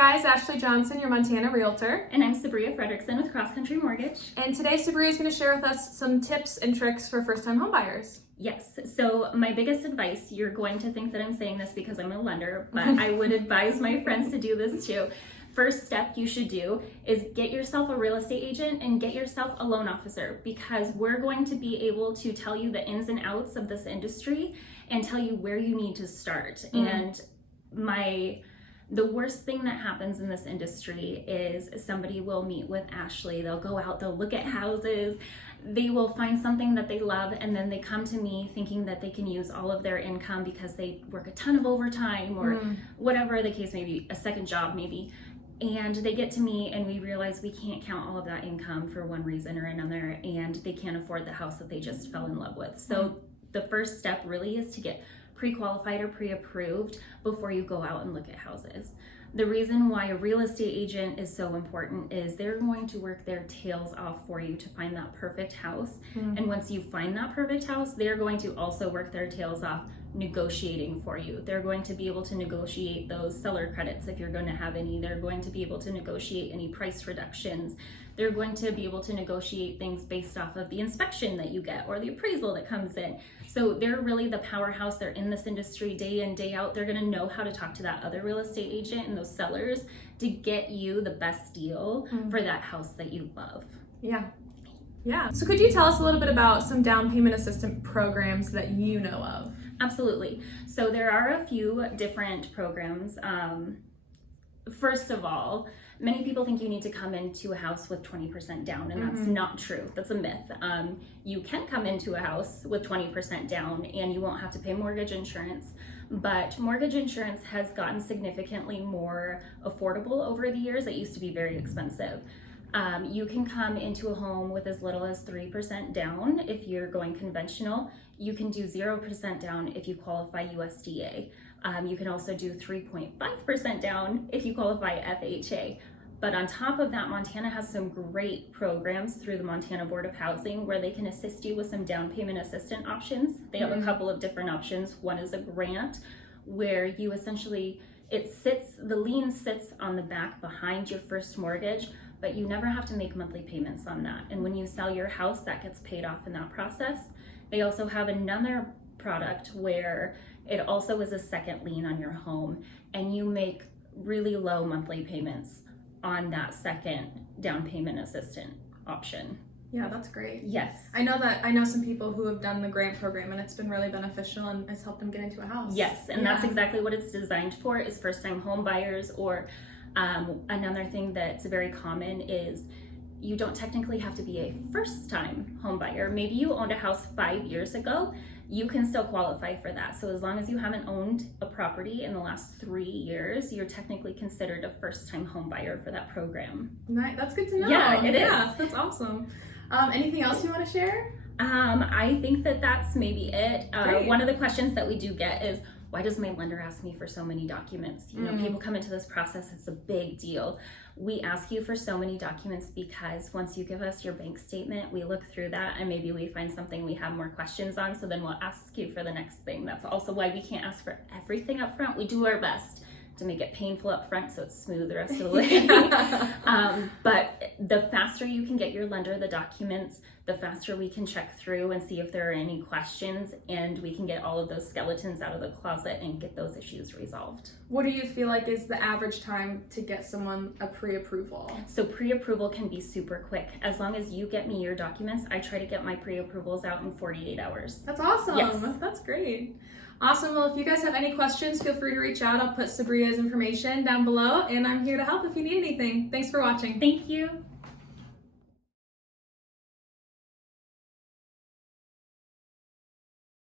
guys, Ashleigh Johnson, your Montana Realtor. And I'm Sabrya Fredrickson with Cross Country Mortgage. And today Sabrya is going to share with us some tips and tricks for first-time homebuyers. Yes, so my biggest advice, you're going to think that I'm saying this because I'm a lender, but I would advise my friends to do this too. First step you should do is get yourself a real estate agent and get yourself a loan officer, because we're going to be able to tell you the ins and outs of this industry and tell you where you need to start. And the worst thing that happens in this industry is somebody will meet with Ashleigh, they'll go out, they'll look at houses, they will find something that they love, and then they come to me thinking that they can use all of their income because they work a ton of overtime or whatever the case may be, a second job maybe. And they get to me and we realize we can't count all of that income for one reason or another, and they can't afford the house that they just fell in love with. So the first step really is to get pre-qualified or pre-approved before you go out and look at houses. The reason why a real estate agent is so important is they're going to work their tails off for you to find that perfect house. And once you find that perfect house, they're going to also work their tails off negotiating for you. They're going to be able to negotiate those seller credits if you're going to have any. They're going to be able to negotiate any price reductions. They're going to be able to negotiate things based off of the inspection that you get or the appraisal that comes in. So they're really the powerhouse. They're in this industry day in, day out. They're going to know how to talk to that other real estate agent and those sellers to get you the best deal for that house that you love. Yeah. So could you tell us a little bit about some down payment assistance programs that you know of? Absolutely. So there are a few different programs. First of all, many people think you need to come into a house with 20% down, and that's not true. That's a myth. You can come into a house with 20% down and you won't have to pay mortgage insurance, but mortgage insurance has gotten significantly more affordable over the years. It used to be very expensive. You can come into a home with as little as 3% down if you're going conventional. You can do 0% down if you qualify USDA. You can also do 3.5% down if you qualify FHA. But on top of that, Montana has some great programs through the Montana Board of Housing where they can assist you with some down payment assistance options. They have a couple of different options. One is a grant where you essentially, the lien sits on the back behind your first mortgage, but you never have to make monthly payments on that. And when you sell your house, that gets paid off in that process. They also have another product where it also is a second lien on your home, and you make really low monthly payments on that second down payment assistant option. Yeah, that's great. Yes. I know some people who have done the grant program and it's been really beneficial and it's helped them get into a house. Yes, and that's exactly what it's designed for, is first-time home buyers. Or another thing that's very common is you don't technically have to be a first-time home buyer. Maybe you owned a house 5 years ago, you can still qualify for that. So as long as you haven't owned a property in the last 3 years, you're technically considered a first-time home buyer for that program. Nice. That's good to know. Yeah, it is. That's awesome. Anything else you want to share? I think that's maybe it. Great. One of the questions that we do get is, why does my lender ask me for so many documents? You know, people come into this process, it's a big deal. We ask you for so many documents because once you give us your bank statement, we look through that and maybe we find something we have more questions on, so then we'll ask you for the next thing. That's also why we can't ask for everything up front. We do our best to make it painful up front so it's smooth the rest of the way. But the faster you can get your lender the documents, the faster we can check through and see if there are any questions, and we can get all of those skeletons out of the closet and get those issues resolved. What do you feel like is the average time to get someone a pre-approval? So pre-approval can be super quick. As long as you get me your documents, I try to get my pre-approvals out in 48 hours. That's awesome. Yes. That's great. Awesome. Well, if you guys have any questions, feel free to reach out. I'll put Sabrya's information down below, and I'm here to help if you need anything. Thanks for watching. Thank you.